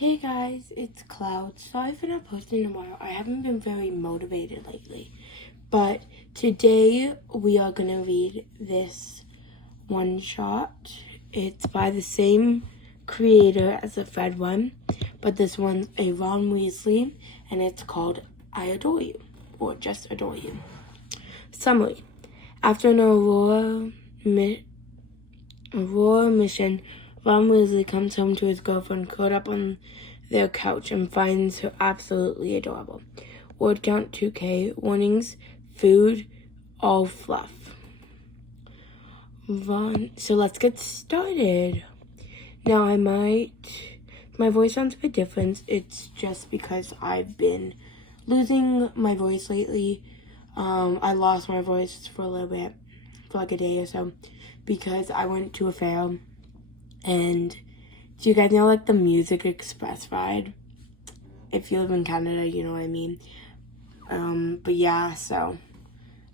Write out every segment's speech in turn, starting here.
Hey guys, it's Cloud. Sorry for not posting tomorrow. I haven't been very motivated lately. But today we are going to read this one shot. It's by the same creator as the Fred one, but this one's a Ron Weasley, and it's called I Adore You, or just Adore You. Summary. After an Aurora mission, Ron Weasley comes home to his girlfriend curled up on their couch and finds her absolutely adorable. Word count 2K, warnings, food, all fluff. So let's get started. Now my voice sounds a bit different. It's just because I've been losing my voice lately. I lost my voice for a little bit, for like a day or so, because I went to a fair. And do you guys know like the Music Express ride? If you live in Canada, you know what I mean. But yeah, so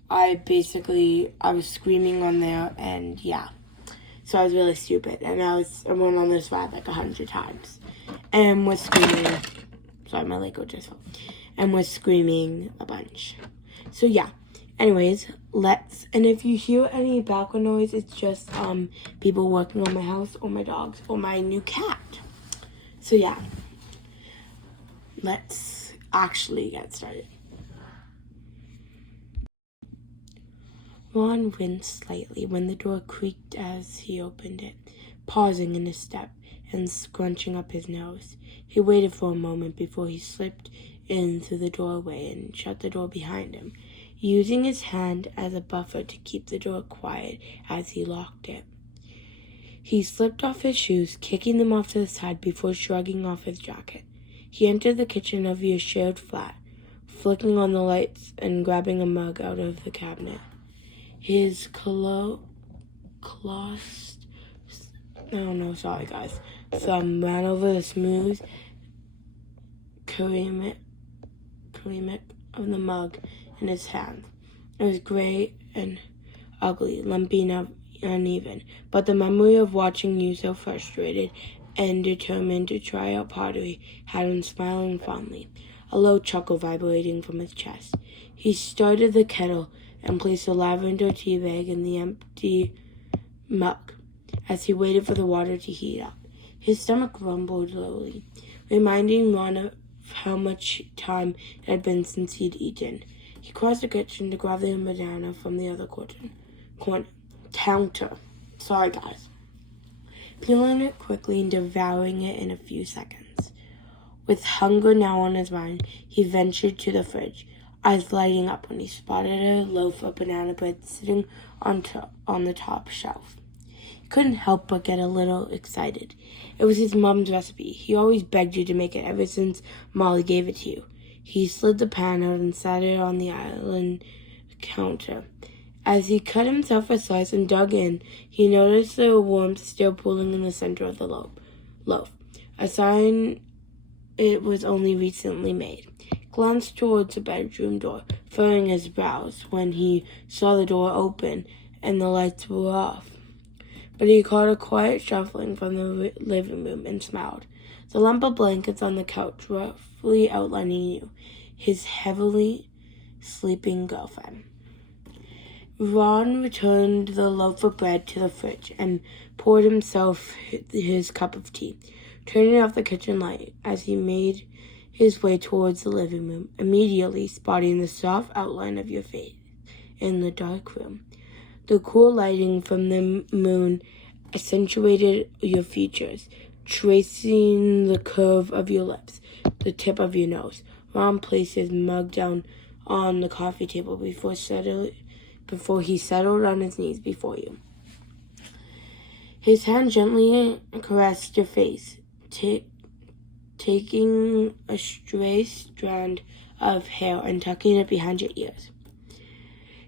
I was screaming on there, and yeah. So I was really stupid, and I went on this ride like 100 times. And was screaming, sorry, my leg just fell. And was screaming a bunch. So yeah. Anyways, and if you hear any background noise, it's just people working on my house or my dogs or my new cat. So yeah, let's actually get started. Ron winced slightly when the door creaked as he opened it, pausing in his step and scrunching up his nose. He waited for a moment before he slipped in through the doorway and shut the door behind him, using his hand as a buffer to keep the door quiet as he locked it. He slipped off his shoes, kicking them off to the side before shrugging off his jacket. He entered the kitchen of your shared flat, flicking on the lights and grabbing a mug out of the cabinet. His thumb ran over the smooth ceramic of the mug in his hand. It was gray and ugly, lumpy and uneven, but the memory of watching you so frustrated and determined to try out pottery had him smiling fondly, a low chuckle vibrating from his chest. He started the kettle and placed a lavender tea bag in the empty mug as he waited for the water to heat up. His stomach rumbled slowly, reminding Ron of how much time it had been since he'd eaten. He crossed the kitchen to grab the banana from the other counter. Sorry, guys. Peeling it quickly and devouring it in a few seconds. With hunger now on his mind, he ventured to the fridge, eyes lighting up when he spotted a loaf of banana bread sitting on the top shelf. He couldn't help but get a little excited. It was his mom's recipe. He always begged you to make it ever since Molly gave it to you. He slid the pan out and sat it on the island counter. As he cut himself a slice and dug in, he noticed the warmth still pooling in the center of the loaf, a sign it was only recently made. He glanced towards the bedroom door, furrowing his brows when he saw the door open and the lights were off. But he caught a quiet shuffling from the living room and smiled. The lump of blankets on the couch roughly outlining you, his heavily sleeping girlfriend. Ron returned the loaf of bread to the fridge and poured himself his cup of tea, turning off the kitchen light as he made his way towards the living room, immediately spotting the soft outline of your face in the dark room. The cool lighting from the moon accentuated your features, tracing the curve of your lips, the tip of your nose. Ron placed his mug down on the coffee table before he settled on his knees before you. His hand gently caressed your face, taking a stray strand of hair and tucking it behind your ears.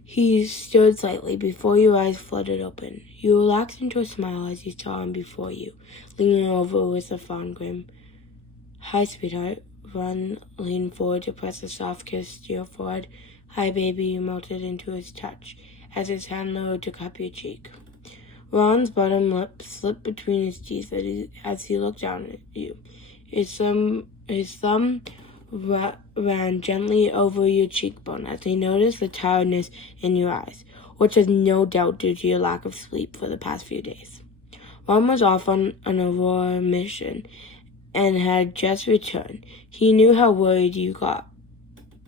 He stirred slightly before your eyes fluttered open. You relaxed into a smile as you saw him before you, leaning over with a fond grin. "Hi, sweetheart." Ron leaned forward to press a soft kiss to your forehead. "Hi, baby," you melted into his touch as his hand lowered to cup your cheek. Ron's bottom lip slipped between his teeth as he looked down at you. His thumb ran gently over your cheekbone as he noticed the tiredness in your eyes, which was no doubt due to your lack of sleep for the past few days. Ron was off on an Aurora mission and had just returned. He knew how worried you got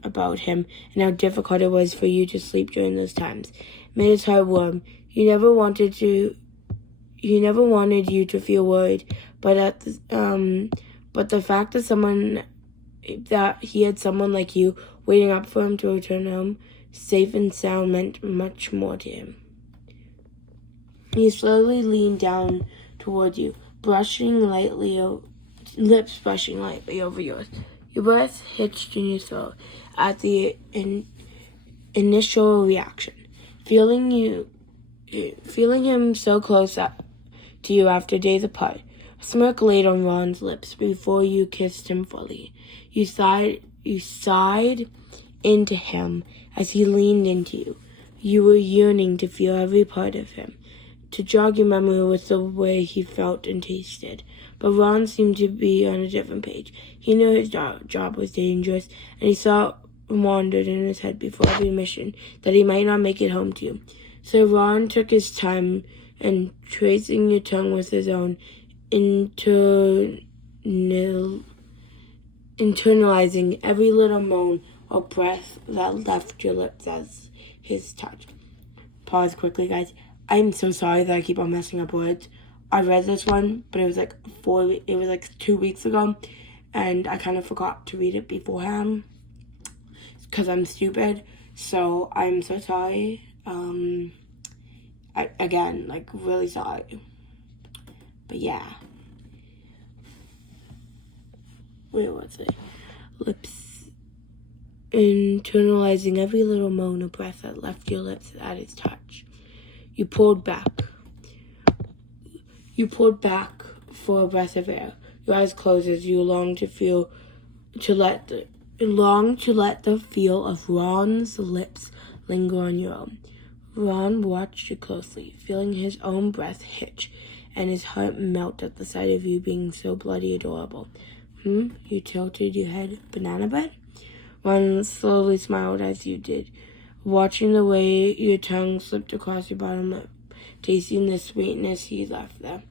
about him and how difficult it was for you to sleep during those times. It made his heart warm. He never wanted you to feel worried, but the fact that he had someone like you waiting up for him to return home safe and sound meant much more to him. He slowly leaned down toward you, lips brushing lightly over yours. Your breath hitched in your throat at the initial reaction. Feeling him so close up to you after days apart. A smirk laid on Ron's lips before you kissed him fully. You sighed into him as he leaned into you. You were yearning to feel every part of him, to jog your memory with the way he felt and tasted. But Ron seemed to be on a different page. He knew his job was dangerous, and he saw wandered in his head before every mission that he might not make it home to you. So Ron took his time and tracing your tongue with his own, internalizing every little moan or breath that left your lips as his touch. Pause quickly, guys. I'm so sorry that I keep on messing up words. I read this one, but it was like 2 weeks ago, and I kind of forgot to read it beforehand because I'm stupid. So I'm so sorry. Really sorry. But yeah. Where was it? Lips internalizing every little moan or breath that left your lips at his touch. You pulled back for a breath of air. Your eyes closed as you longed to let the feel of Ron's lips linger on your own. Ron watched you closely, feeling his own breath hitch, and his heart melt at the sight of you being so bloody adorable. You tilted your head, banana bread? Ron slowly smiled as you did, watching the way your tongue slipped across your bottom lip, tasting the sweetness he left there.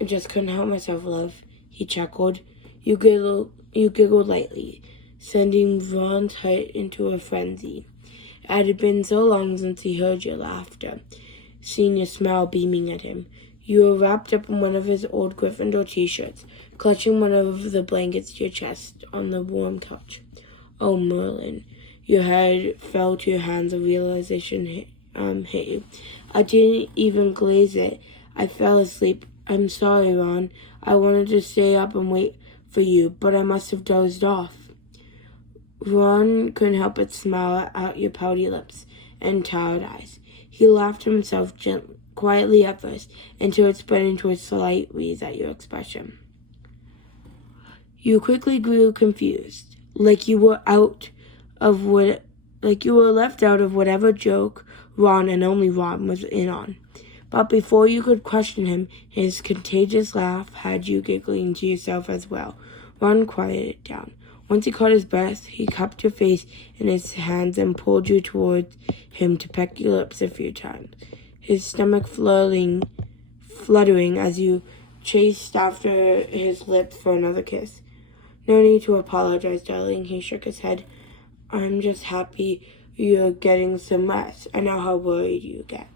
I just couldn't help myself, love, he chuckled. You giggled lightly, sending Ron's heart into a frenzy. It had been so long since he heard your laughter, seeing your smile beaming at him. You were wrapped up in one of his old Gryffindor t-shirts, clutching one of the blankets to your chest on the warm couch. Oh, Merlin. Your head fell to your hands, a realization hit you. I didn't even glaze it. I fell asleep. I'm sorry, Ron. I wanted to stay up and wait for you, but I must have dozed off. Ron couldn't help but smile at your pouty lips and tired eyes. He laughed to himself quietly at first, until it spread into a slight wheeze at your expression. You quickly grew confused, like you were left out of whatever joke Ron and only Ron was in on. But before you could question him, his contagious laugh had you giggling to yourself as well. Ron quieted down. Once he caught his breath, he cupped your face in his hands and pulled you towards him to peck your lips a few times, his stomach fluttering as you chased after his lips for another kiss. No need to apologize, darling, he shook his head. I'm just happy you're getting some rest. I know how worried you get.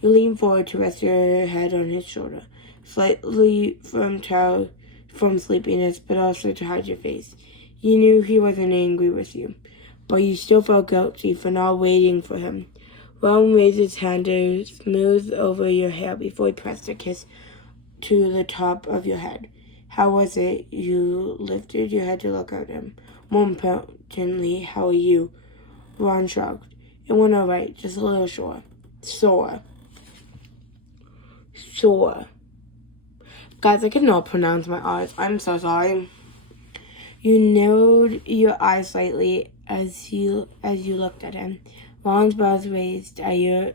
You leaned forward to rest your head on his shoulder, slightly from sleepiness, but also to hide your face. You knew he wasn't angry with you, but you still felt guilty for not waiting for him. Ron raised his hand to smooth over your hair before he pressed a kiss to the top of your head. How was it? You lifted your head to look at him. More importantly, how are you? Ron shrugged. It went all right, just a little sore. Guys, I cannot pronounce my R's. I'm so sorry. You narrowed your eyes slightly as you looked at him. Ron's brows raised at your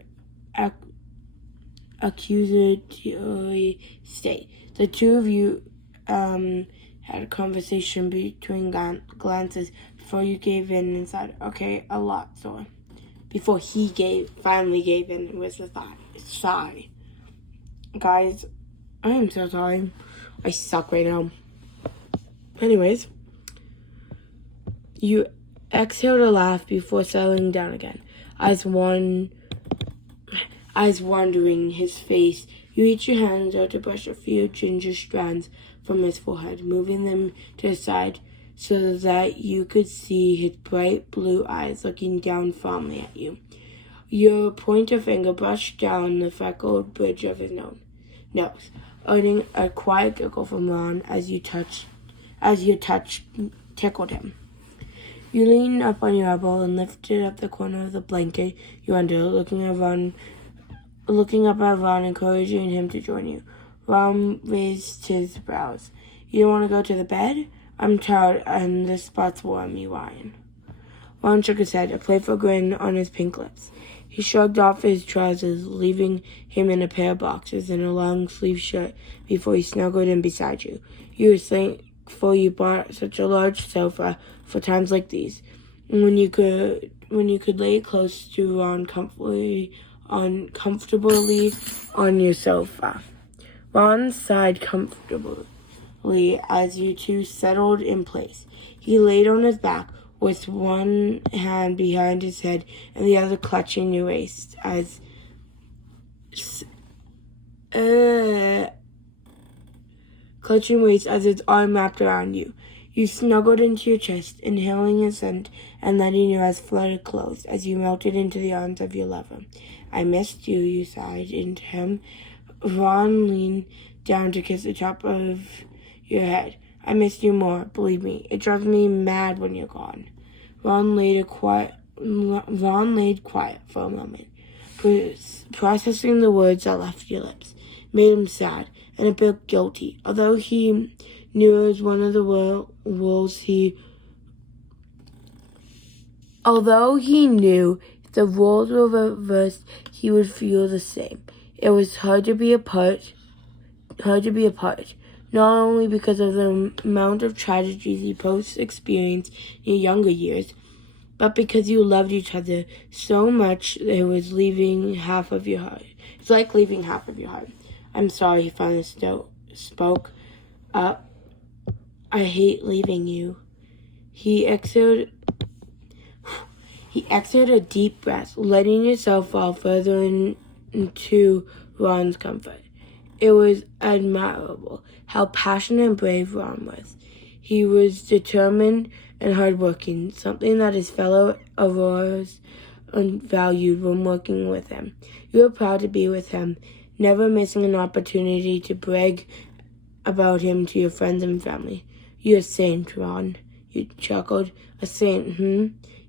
accusatory state. The two of you had a conversation between glances before you gave in and said, okay, a lot sore. Before he finally gave in with a sigh. Guys, I am so sorry. I suck right now. Anyways, you exhaled a laugh before settling down again. Eyes wandering his face, you reach your hands out to brush a few ginger strands from his forehead, moving them to the side so that you could see his bright blue eyes looking down fondly at you. Your pointer finger brushed down the freckled bridge of his nose, earning a quiet giggle from Ron as your touch tickled him. You leaned up on your elbow and lifted up the corner of the blanket you were under, looking up at Ron, encouraging him to join you. Ron raised his brows. You don't want to go to the bed? I'm tired and this spot's warm, you whine. Ron shook his head, a playful grin on his pink lips. He shrugged off his trousers, leaving him in a pair of boxers and a long-sleeved shirt before he snuggled in beside you. You were thankful you bought such a large sofa for times like these, when you could lay close to Ron comfortably on your sofa. Ron sighed comfortably as you two settled in place. He laid on his back, with one hand behind his head and the other clutching your waist as his arm wrapped around you. You snuggled into your chest, inhaling his scent and letting your eyes flutter closed as you melted into the arms of your lover. I missed you, you sighed into him. Ron leaned down to kiss the top of your head. I missed you more, believe me. It drives me mad when you're gone. Ron laid quiet for a moment, processing the words that left your lips. Made him sad and a bit guilty. Although he knew it was one of the rules Although he knew if the roles were reversed, he would feel the same. It was hard to be apart, not only because of the amount of tragedies you both experienced in your younger years, but because you loved each other so much it was leaving half of your heart. It's like leaving half of your heart. I'm sorry, he finally spoke up. I hate leaving you. He exhaled a deep breath, letting yourself fall further into Ron's comfort. It was admirable how passionate and brave Ron was. He was determined and hardworking, something that his fellow Aurorans valued when working with him. You were proud to be with him, never missing an opportunity to brag about him to your friends and family. You're a saint, Ron. You chuckled. A saint,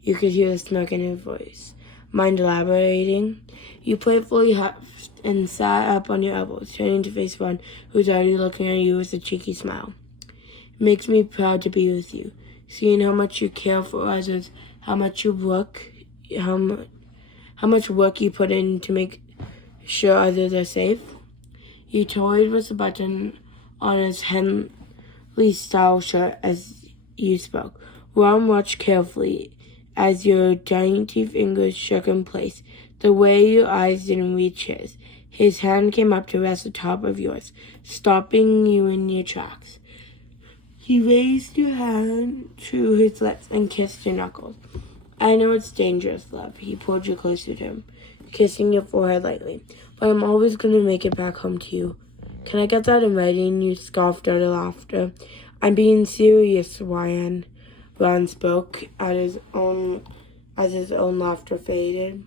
You could hear the smirk in his voice. Mind elaborating? You playfully huffed and sat up on your elbows, turning to face Ron, who was already looking at you with a cheeky smile. It makes me proud to be with you. Seeing how much you care for others, how much work you put in to make sure others are safe. He toyed with the button on his Henley-style shirt as you spoke. Ron watched carefully as your dainty fingers shook in place, the way your eyes didn't reach his. His hand came up to rest atop of yours, stopping you in your tracks. He raised your hand to his lips and kissed your knuckles. I know it's dangerous, love. He pulled you closer to him, kissing your forehead lightly. But I'm always going to make it back home to you. Can I get that in writing? You scoffed out of laughter. I'm being serious, Ryan. Ron spoke as his own laughter faded.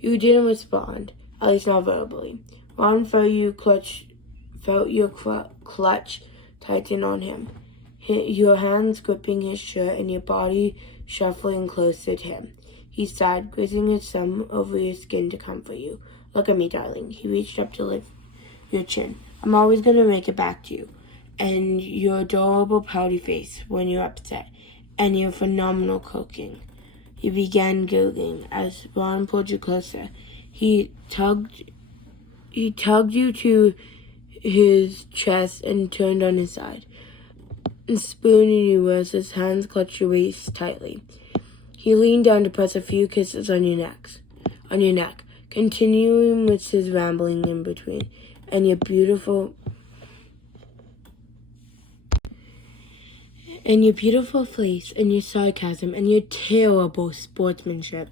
You didn't respond, at least not verbally. Ron felt your clutch tighten on him, your hands gripping his shirt and your body shuffling closer to him. He sighed, grazing his thumb over your skin to comfort you. Look at me, darling. He reached up to lift your chin. I'm always going to make it back to you. And your adorable pouty face when you're upset. And your phenomenal cooking. He began giggling as Ron pulled you closer. He tugged you to his chest and turned on his side. spooning you as his hands clutched your waist tightly. He leaned down to press a few kisses on your neck, continuing with his rambling in between, and your beautiful face, and your sarcasm, and your terrible sportsmanship.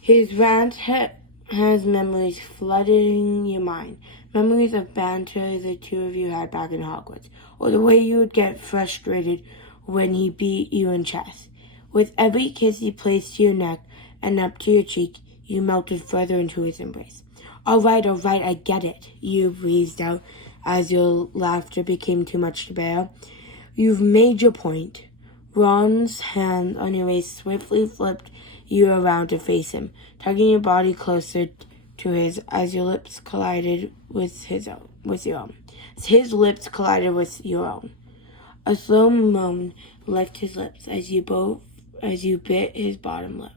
His rant has memories flooding your mind. Memories of banter the two of you had back in Hogwarts, or the way you would get frustrated when he beat you in chess. With every kiss he placed to your neck and up to your cheek, you melted further into his embrace. All right, I get it, you breathed out as your laughter became too much to bear. You've made your point. Ron's hand on your waist swiftly flipped you around to face him, tugging your body closer to his as your lips collided with your own. As his lips collided with your own. A slow moan left his lips as you bit his bottom lip,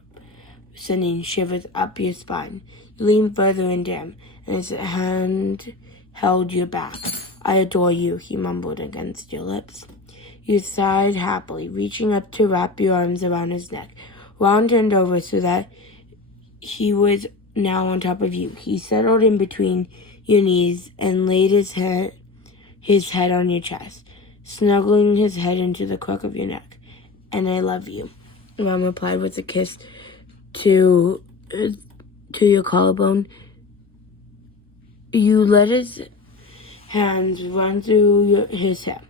sending shivers up your spine. You leaned further into him, and his hand held your back. I adore you, he mumbled against your lips. You sighed happily, reaching up to wrap your arms around his neck. Ron turned over so that he was now on top of you. He settled in between your knees and laid his head on your chest, snuggling his head into the crook of your neck. And I love you, Ron replied with a kiss to your collarbone. You let his hands run through his hair.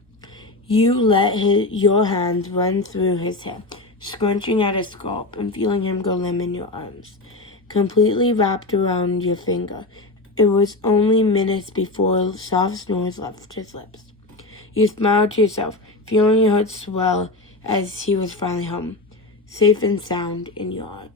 You let your hands run through his hair, scrunching at his scalp and feeling him go limp in your arms, completely wrapped around your finger. It was only minutes before soft snores left his lips. You smiled to yourself, feeling your heart swell as he was finally home, safe and sound in your arms.